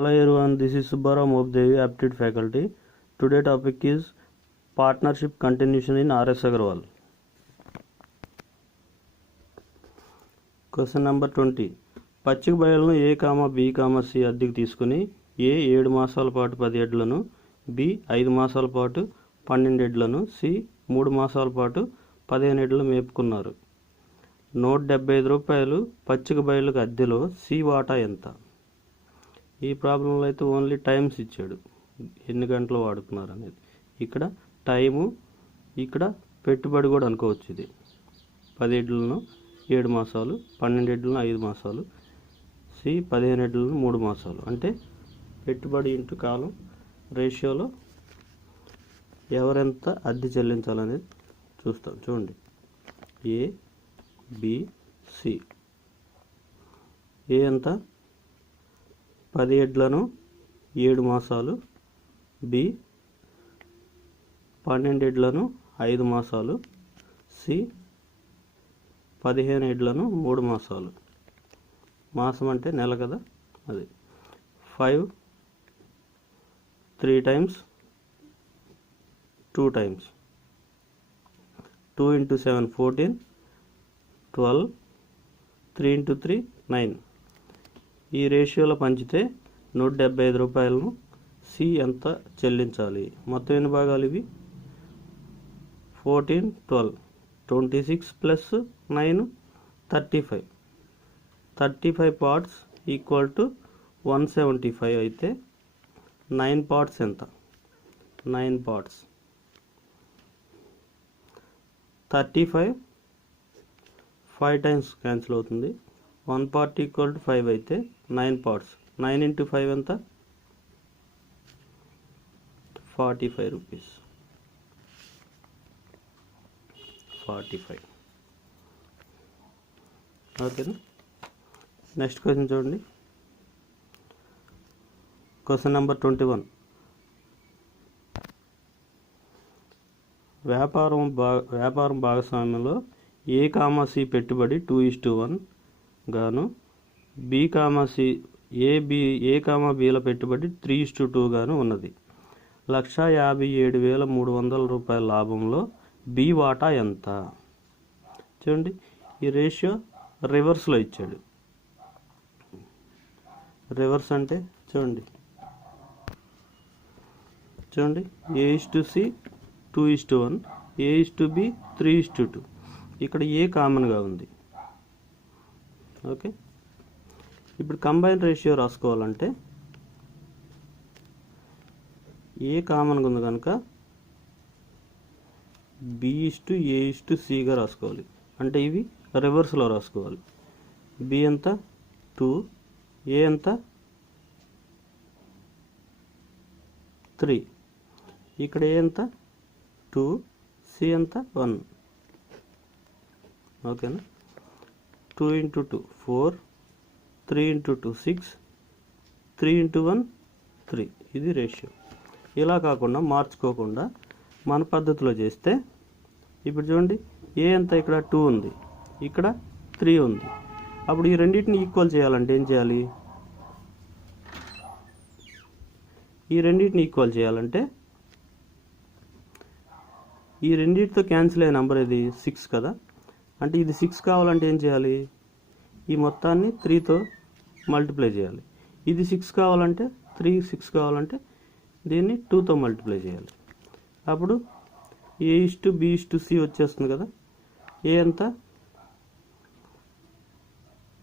Hello everyone, this is Subbarao Mobdevi, Aptitude faculty. Today topic is partnership continuation in RS Agarwal. Question number 20. పచ్చిక బయలును A, B, C అద్దెకు తీసుకుని A 7 మాసాల పాటు 10 ఎడ్లను, B 5 మాసాల పాటు 12 ఎడ్లను, C 3 మాసాల పాటు 15 ఎడ్లను మేపుకున్నారు. 175 రూపాయలు పచ్చిక బయలుకు అద్దెలో C వాటా ఎంత? ఈ ప్రాబ్లంలో అయితే ఓన్లీ టైమ్స్ ఇచ్చాడు, ఎన్ని గంటలు వాడుకున్నారు అనేది. ఇక్కడ టైము, ఇక్కడ పెట్టుబడి కూడా అనుకోవచ్చు. ఇది 10 ఎడ్లను 7 మాసాలు, 12 ఎడ్లను 5 మాసాలు, సి 15 ఎడ్లను 3 మాసాలు. అంటే పెట్టుబడి ఇంటూ కాలం రేషియోలో ఎవరెంత అద్దె చెల్లించాలనేది చూస్తాం. చూడండి, ఏ బి సి. ఏ ఎంత? 10 ఎడ్లను 7 మాసాలు, బి 12 ఎడ్లను 5 మాసాలు, సి 15 ఎడ్లను 3 మాసాలు. మాసం అంటే నెల కదా, అది 5 3 times 2 times 2 into 7 14 12 3 into 3 9. ఈ రేషియోలో పంచితే 175 రూపాయలను సి ఎంత చెల్లించాలి? మొత్తం ఎన్ని భాగాలు ఇవి? 14 12 26 ప్లస్ 9 35. 35 parts ఈక్వల్ టు 175 అయితే 9 parts ఎంత? 9 parts 35 5 times క్యాన్సిల్ అవుతుంది. 1 part ఈక్వల్ టు 5 అయితే 9 parts. 9 into 5 ఎంత? 45 రూపీస్. 45. ఓకేనా? నెక్స్ట్ క్వశ్చన్ చూడండి. Question number 21. వ్యాపారం భాగస్వామ్యంలో ఏ కామా సి పెట్టుబడి 2:1 గాను, బి కామా సి ఏ కామా బిల పెట్టుబడి 3:2 గాను ఉన్నది. 1,57,300 రూపాయల లాభంలో బి వాటా ఎంత? చూడండి, ఈ రేషియో రివర్స్లో ఇచ్చాడు. రివర్స్ అంటే చూడండి A:C 2:1, A:B 3:2. ఇక్కడ ఏ కామన్గా ఉంది. ఓకే, ఇప్పుడు కంబైన్ రేషియో రాసుకోవాలంటే ఏ కామన్గా ఉంది కనుక B:A:Cగా రాసుకోవాలి. అంటే ఇవి రివర్స్లో రాసుకోవాలి. బి ఎంత? 2, ఏ ఎంత? 3. ఇక్కడ ఏ ఎంత? 2, సి ఎంత? 1. ఓకేనా? 2 into 2 4, 3 into 2 6, 3 into 1 3. ఇది రేషియో. ఇలా కాకుండా మార్చుకోకుండా మన పద్ధతిలో చేస్తే, ఇప్పుడు చూడండి, ఏ ఎంత? ఇక్కడ 2 ఉంది, ఇక్కడ 3 ఉంది. అప్పుడు ఈ రెండింటిని ఈక్వల్ చేయాలంటే ఏం చేయాలి? ఈ రెండింటిని ఈక్వల్ చేయాలంటే ఈ రెండింటితో క్యాన్సిల్ అయ్యే నెంబర్ ఇది 6 కదా. అంటే ఇది 6 కావాలంటే ఏం చేయాలి? ఈ మొత్తాన్ని 3తో మల్టిప్లై చేయాలి. ఇది 6 కావాలంటే 6 కావాలంటే దీన్ని 2తో మల్టిప్లై చేయాలి. అప్పుడు A:B:C వచ్చేస్తుంది కదా. ఏ ఎంత?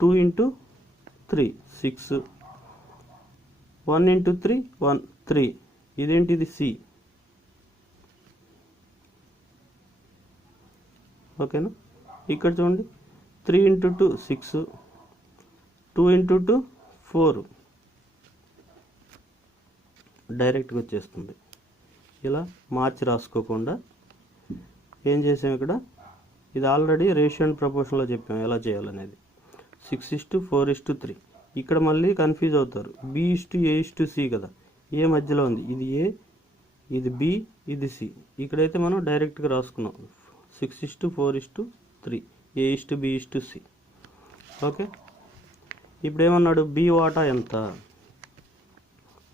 2 into 3 6, 1 into 3 1 3. ఇదేంటిది? సి. ఓకేనా? ఇక్కడ చూడండి, 3 into 2 6, 2 into 2 4. డైరెక్ట్గా వచ్చేస్తుంది. ఇలా మార్చి రాసుకోకుండా ఏం చేసాం, ఇక్కడ ఇది ఆల్రెడీ రేషియో అండ్ ప్రపోర్షన్లో చెప్పాం ఎలా చేయాలనేది. 6:4:3. ఇక్కడ మళ్ళీ కన్ఫ్యూజ్ అవుతారు. B:A:C కదా, ఏ మధ్యలో ఉంది. ఇది ఏ, ఇది బి, ఇది సి. ఇక్కడైతే మనం డైరెక్ట్గా రాసుకున్నాం 6:4:3, A:B:C. ఓకే, ఇప్పుడు ఏమన్నాడు? బి వాటా ఎంత?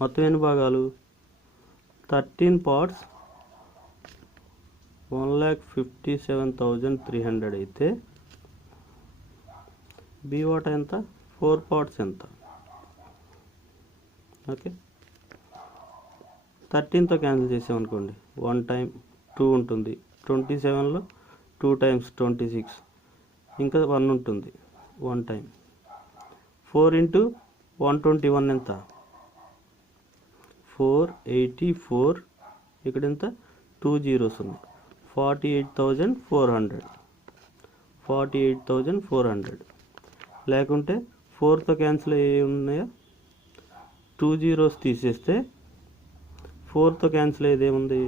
మొత్తం ఎన్ని భాగాలు? 13 parts 1,57,300 అయితే బి వాటా ఎంత? 4 parts ఎంత? ఓకే, 13తో క్యాన్సిల్ చేసామనుకోండి, 1 time 2 ఉంటుంది, 27లో 2 times 26, ఇంకా 1 ఉంటుంది, 1 time. 4 into 121 ఎంత? 484. ఇక్కడ ఎంత? 2 zeros ఉన్నాయి, 48,400. 48,400. లేకుంటే 4తో క్యాన్సిల్ అయ్యి ఉన్నాయా? 2 zeros తీసేస్తే 4తో క్యాన్సిల్ అయ్యేది ఏముంది?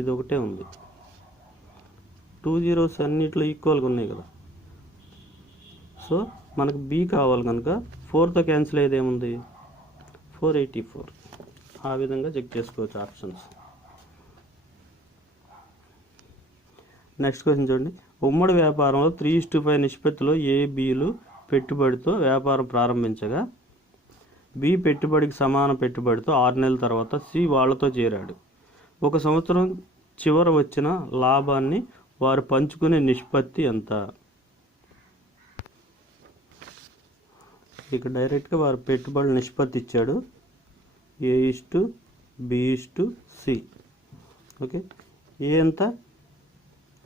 ఇది ఒకటే ఉంది. 2 zeros అన్నిట్లో ఈక్వల్గా ఉన్నాయి కదా. సో మనకు బి కావాలి కనుక 4తో క్యాన్సిల్ అయ్యేది ఏముంది? 484. ఆ విధంగా చెక్ చేసుకోవచ్చు ఆప్షన్స్. నెక్స్ట్ క్వశ్చన్ చూడండి. ఉమ్మడి వ్యాపారంలో 3:5 నిష్పత్తిలో ఏ, బిలు పెట్టుబడితో వ్యాపారం ప్రారంభించగా బి పెట్టుబడికి సమాన పెట్టుబడితో 6 నెలల తర్వాత సి వాళ్ళతో చేరాడు. 1 సంవత్సరం చివర వచ్చిన లాభాన్ని వారు పంచుకునే నిష్పత్తి ఎంత? ఇక డైరెక్ట్గా వారు పెట్టుబడి నిష్పత్తి ఇచ్చాడు, A:B:C. ఓకే, ఏ ఎంత?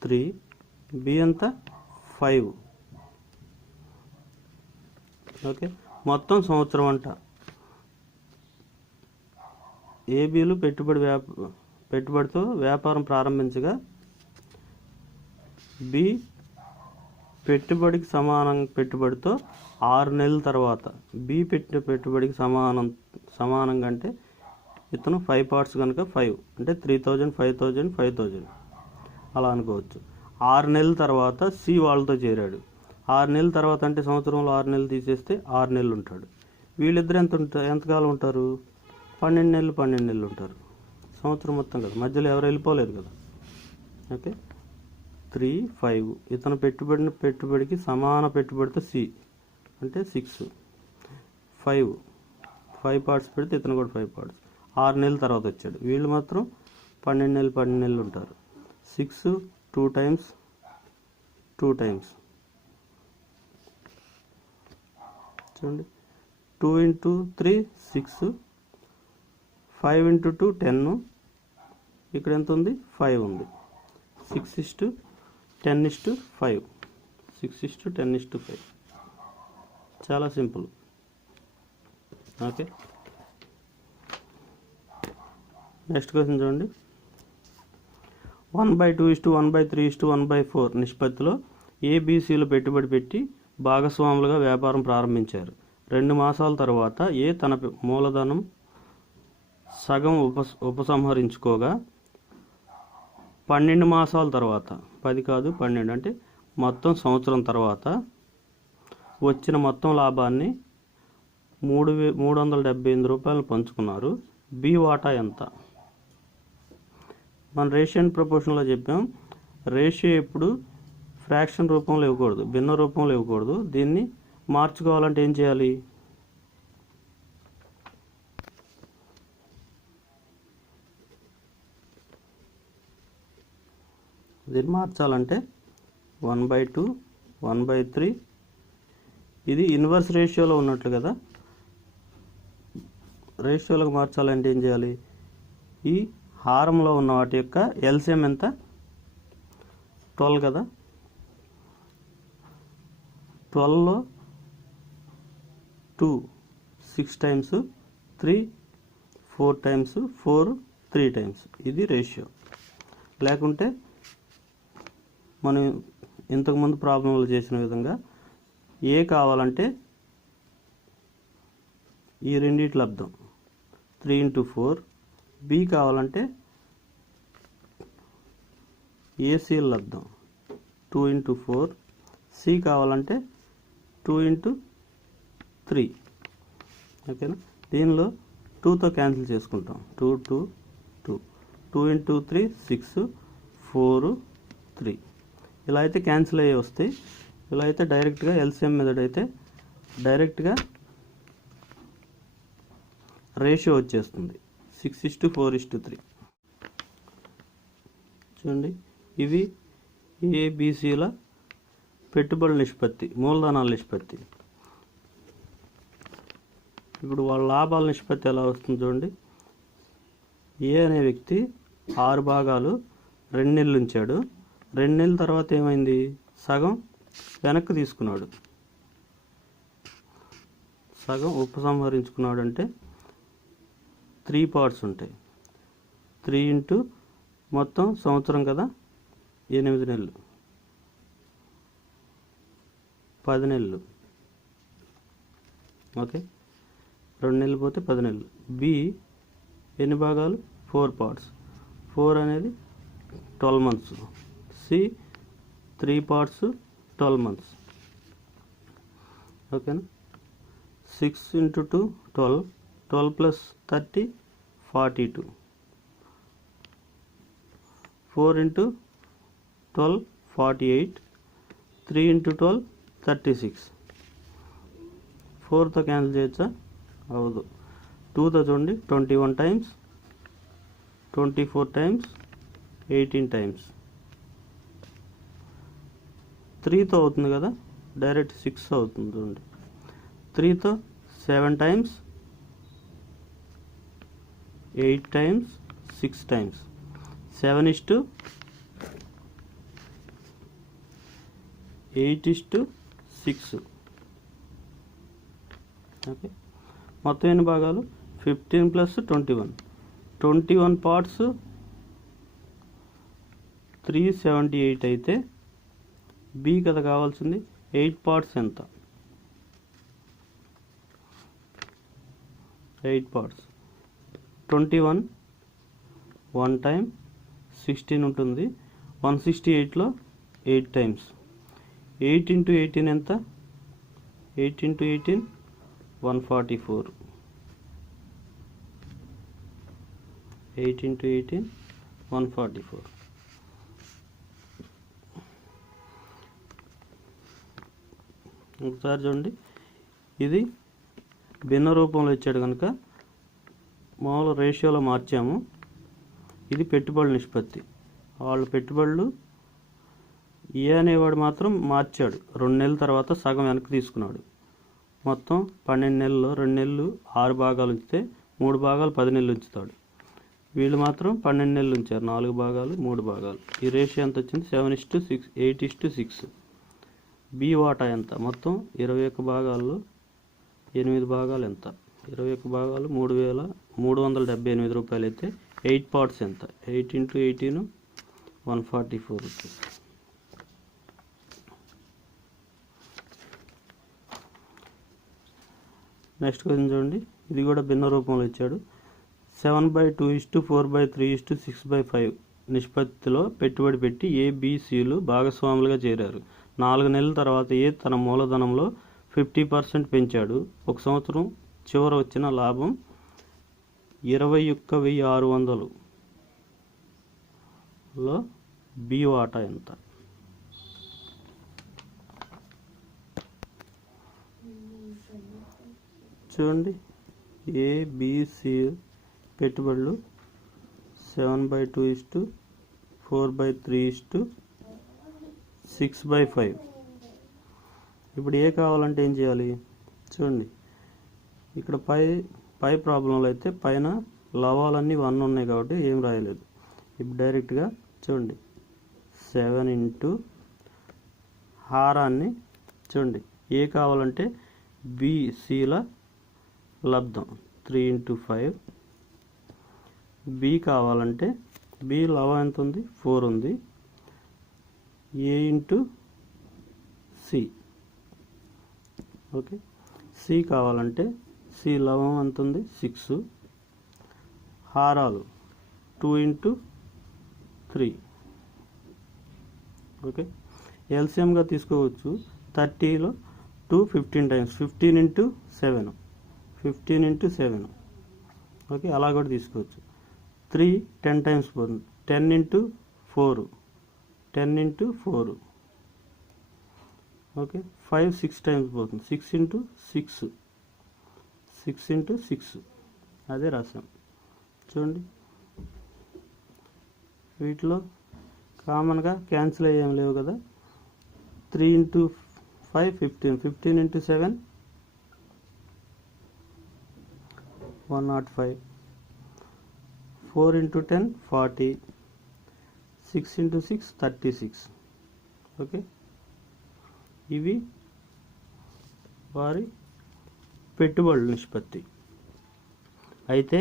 3, బి ఎంత? 5. ఓకే, మొత్తం సంవత్సరం అంట. ఏబీలు పెట్టుబడితో వ్యాపారం ప్రారంభించగా బి పెట్టుబడికి సమానం పెట్టుబడితో 6 నెలల తర్వాత బి పెట్టుబడికి సమానంగా అంటే ఇతను 5 parts కనుక 5 అంటే 3,000, 5,000, 5,000 అలా అనుకోవచ్చు. 6 నెలల తర్వాత సి వాళ్ళతో చేరాడు. 6 నెలల తర్వాత అంటే సంవత్సరంలో 6 నెలలు తీసేస్తే 6 నెలలు ఉంటాడు. వీళ్ళిద్దరు ఎంతకాలం ఉంటారు? 12 నెలలు ఉంటారు. సంవత్సరం మొత్తం కదా, మధ్యలో ఎవరు వెళ్ళిపోలేదు కదా. ఓకే, 3, 5 ఇతను పెట్టుబడికి సమాన పెట్టుబడితో సి అంటే 6, 5 parts పెడితే ఇతను కూడా 5 parts. 6 నెలల తర్వాత వచ్చాడు. వీళ్ళు మాత్రం 12 నెలలు ఉంటారు. 6 2 times 2 times చూడండి, 2 into 3 6, 5 into 2 10. ఇక్కడ ఎంత ఉంది? 5 ఉంది. 6:10:5. 6:10:5. చాలా సింపుల్. ఓకే, నెక్స్ట్ క్వశ్చన్ చూడండి. 1/2:1/3:1/4 నిష్పత్తిలో ఏబిసిలు పెట్టుబడి పెట్టి భాగస్వాములుగా వ్యాపారం ప్రారంభించారు. 2 మాసాల తర్వాత ఏ తన మూలధనం సగం ఉపసంహరించుకోగా 12 మాసాల తర్వాత, 10 కాదు 12 అంటే మొత్తం సంవత్సరం తర్వాత వచ్చిన మొత్తం లాభాన్ని 378 రూపాయలు పంచుకున్నారు. బి వాటా ఎంత? మన రేషియో అండ్ ప్రపోర్షన్లో చెప్పాం. రేషియో ఎప్పుడు ఫ్రాక్షన్ రూపంలో ఇవ్వకూడదు, భిన్న రూపంలో ఇవ్వకూడదు. దీన్ని మార్చుకోవాలంటే ఏం చేయాలి? దీన్ని మార్చాలంటే 1/2 1/3. ఇది ఇన్వర్స్ రేషియోలో ఉన్నట్లు కదా. రేషియోలకు మార్చాలంటే ఏం చేయాలి? ఈ హారంలో ఉన్న వాటి యొక్క ఎల్సిఎం ఎంత? 12 కదా. 12లో 2 6 times, 3 4 times, 4 3 times. ఇది రేషియో. లేకుంటే మనం ఇంతకుముందు ప్రాబ్లంలో చేసిన విధంగా ఏ కావాలంటే ఈ రెండిటి లబ్దం 3 into 4. బి కావాలంటే ఏసీ లబ్దం 2 into 4. సి కావాలంటే 2 into 3. ఓకేనా? దీనిలో 2తో క్యాన్సిల్ చేసుకుంటాం. 2 2 2 2 into 3 6 4 3. ఇలా అయితే క్యాన్సిల్ అయ్యి వస్తాయి. ఇలా అయితే డైరెక్ట్గా ఎల్సిఎం మెథడ్ అయితే డైరెక్ట్గా రేషియో వచ్చేస్తుంది 6:4:3. చూడండి, ఇవి ఏబిసిల పెట్టుబడుల నిష్పత్తి, మూలధనాల నిష్పత్తి. ఇప్పుడు వాళ్ళ లాభాల నిష్పత్తి ఎలా వస్తుంది చూడండి. ఏ అనే వ్యక్తి 6 భాగాలు 2 నెలలు ఉంచాడు. 2 నెలల తర్వాత ఏమైంది, సగం వెనక్కి తీసుకున్నాడు, సగం ఉపసంహరించుకున్నాడు. అంటే 3 పార్ట్స్ ఉంటాయి. 3 ఇంటూ మొత్తం సంవత్సరం కదా, 8 నెలలు, 10 నెలలు. ఓకే, 2 నెలలు పోతే 10 నెలలు. బి ఎన్ని భాగాలు, 4 పార్ట్స్. 4 అనేది 12 months. C 3 parts 12 months. ఓకేనా. 6 into 2 12, 12 plus 30 42, 4 into 12 48, 3 into 12 36. 4తో cancel చేయొచ్చా, అవదు. 2తో చూడండి 21 times, 24 times, 18 times. 3తో అవుతుంది కదా, డైరెక్ట్ 6 అవుతుంది చూడండి. 3తో 7 times, 8 times, 6 times. 7:8:6. ఓకే, మొత్తం ఎన్ని భాగాలు, 15 + 21. 21 పార్ట్స్ 378 అయితే బి కదా కావాల్సింది. 8 పార్ట్స్ ఎంత, 8 పార్ట్స్. 21 1 time 16 ఉంటుంది. 168లో 8 times. 8 into 18 ఎంత, 8 into 18 144. 8 into 18 144. ఒకసారి చూడండి, ఇది భిన్న రూపంలో ఇచ్చాడు కనుక మామూలు రేషియోలో మార్చాము. ఇది పెట్టుబడుల నిష్పత్తి. వాళ్ళు పెట్టుబడులు ఏ అనేవాడు మాత్రం మార్చాడు, 2 నెలల తర్వాత సగం వెనక్కి తీసుకున్నాడు. మొత్తం 12 నెలల్లో 2 నెలలు 6 భాగాలు ఉంచితే 3 భాగాలు 10 నెలలు ఉంచుతాడు. వీళ్ళు మాత్రం 12 నెలలు ఉంచారు, 4 భాగాలు 3 భాగాలు. ఈ రేషియో ఎంత వచ్చింది, 7:6, 8:6. బి వాటా ఎంత, మొత్తం 21 భాగాల్లో 8 భాగాలు ఎంత, 21 భాగాలు 3,378 రూపాయలు అయితే 8 పార్ట్స్ ఎంత, 8 into 18 144 రూపీస్. నెక్స్ట్ క్వశ్చన్ చూడండి, ఇది కూడా భిన్న రూపంలో ఇచ్చాడు. 7/2:4/3:6/5 నిష్పత్తిలో పెట్టుబడి పెట్టి ఏబిసిలు భాగస్వాములుగా చేరారు. 4 నెలల తర్వాత ఏ తన మూలధనంలో 50% పెంచాడు. ఒక సంవత్సరం చివర వచ్చిన లాభం 21,600లో బి వాటా ఎంత. చూడండి, ఏబిసి పెట్టుబడులు 7/2:4/3:6/5. ఇప్పుడు ఏ కావాలంటే ఏం చేయాలి చూడండి. ఇక్కడ పై ప్రాబ్లంలో అయితే పైన లవాలన్నీ 1 ఉన్నాయి కాబట్టి ఏం రాయలేదు. ఇప్పుడు డైరెక్ట్గా చూడండి, 7 into హారాన్ని చూడండి. ఏ కావాలంటే బిసిల లబ్ధం 3 into 5. బి కావాలంటే బి లవం ఎంత ఉంది, 4 ఉంది. ఏ ఇంటూ సి. ఓకే, సి కావాలంటే సి లవం ఎంత ఉంది, 6. హారాలు 2 into 3. ఓకే, ఎల్సిఎంగా తీసుకోవచ్చు. 30లో 2 15 times, 15 into 7, 15 into 7. ఓకే, అలా కూడా తీసుకోవచ్చు. 3 10 times పోతుంది, 10 into 4, 10 into 4. ఓకే, 5 6 times పోతుంది, 6 into 6, 6 into 6. అదే రాసాం. చూడండి, వీటిలో కామన్గా క్యాన్సిల్ అయ్యేం లేవు కదా. 3 × 5 15, 15 × 7 105, 4 × 10 40, 6 × 6 36. ఓకే, ఇవి వారి పెట్టుబడుల నిష్పత్తి. అయితే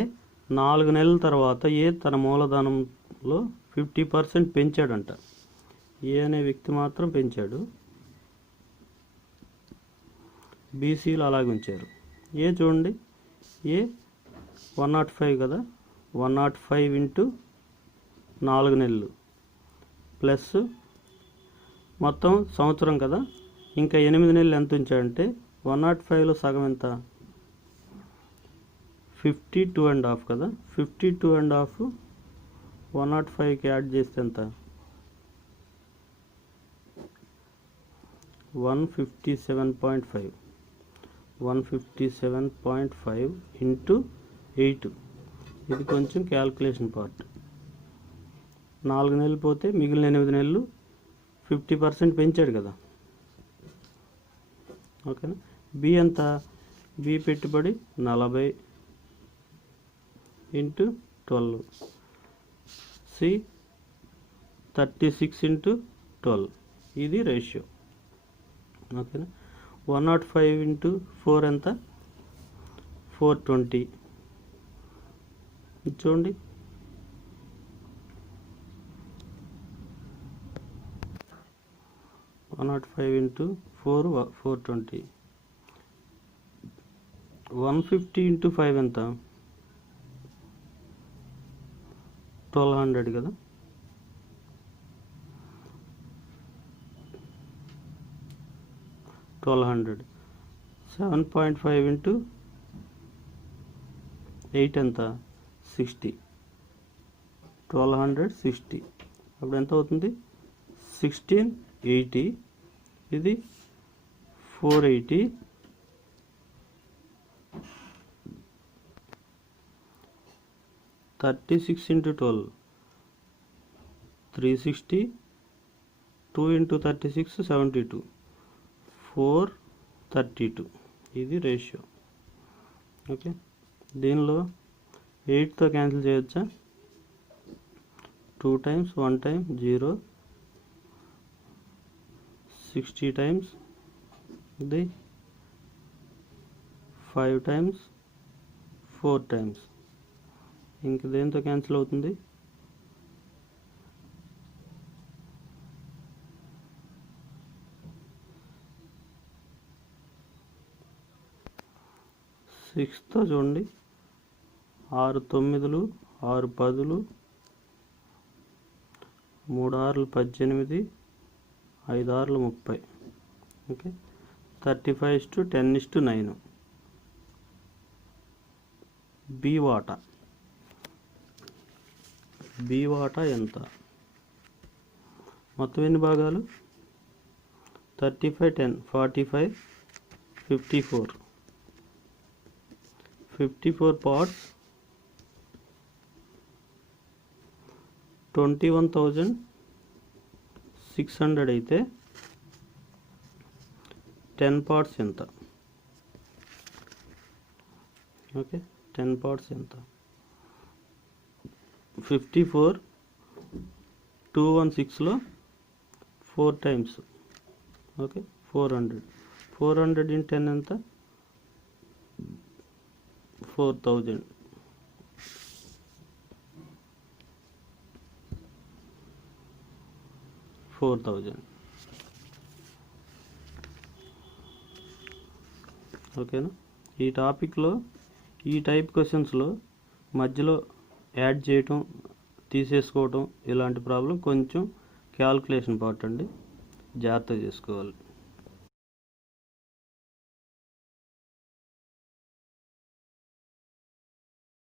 4 నెలల తర్వాత ఏ తన మూలధనంలో 50% పెంచాడంట. ఏ అనే వ్యక్తి మాత్రం పెంచాడు, బీసీలు అలాగే ఉంచారు. ఏ చూడండి, ఏ 105 కదా, 105 × 4 నెలలు ప్లస్ మొత్తం సంవత్సరం కదా, ఇంకా 8 నెలలు ఎంత ఉంచాడంటే 105లో సగం ఎంత, 52.5 కదా. 52.5 105కి యాడ్ చేస్తే ఎంత, 157.5. 157.5 × 8. ఇది కొంచెం క్యాల్కులేషన్ పార్ట్. 4 నెలలు పోతే మిగిలిన 8 నెలలు 50% పెంచాడు కదా. ఓకేనా. బి ఎంత, బి పెట్టుబడి 40 × 12, సి 36 × 12. ఇది రేషియో. ఓకేనా. 105 × 4 ఎంత, 420. చూడండి, × 4 420. 150 × 5 ఎంత, 1200 కదా. 1200. 7.5 × 8 ఎంత, 60. 1260. అప్పుడు ఎంత అవుతుంది, 1680. ఇది 480. 36 × 12 360. 2 × 36 72. 432. ఇది రేషియో. ఓకే, దీనిలో 8తో క్యాన్సిల్ చేయొచ్చా, 2 times 1 time 0, 60 times ఇది 5 times 4 times. ఇంక దేంతో క్యాన్సిల్ అవుతుంది, 6తో చూడండి, 6 9లు, 6 10లు, 3 6లు 18, 5 6లు 30. ఓకే, 35:10:9. బి వాటా, బి వాటా ఎంత, మొత్తం ఎన్ని భాగాలు, 35 10 45 54. 54 parts 21,600 అయితే 10 parts ఎంత. ఓకే, 10 parts ఎంత, 54 216లో 4 times. ఓకే, 400. 400 × 10 ఎంత, 4000. ఓకేనా. ఈ టాపిక్లో ఈ టైప్ క్వశ్చన్స్లో మధ్యలో యాడ్ చేయటం, తీసేసుకోవటం ఇలాంటి ప్రాబ్లం కొంచెం క్యాల్కులేషన్ పార్ట్ అండి, జాగ్రత్త చేసుకోవాలి.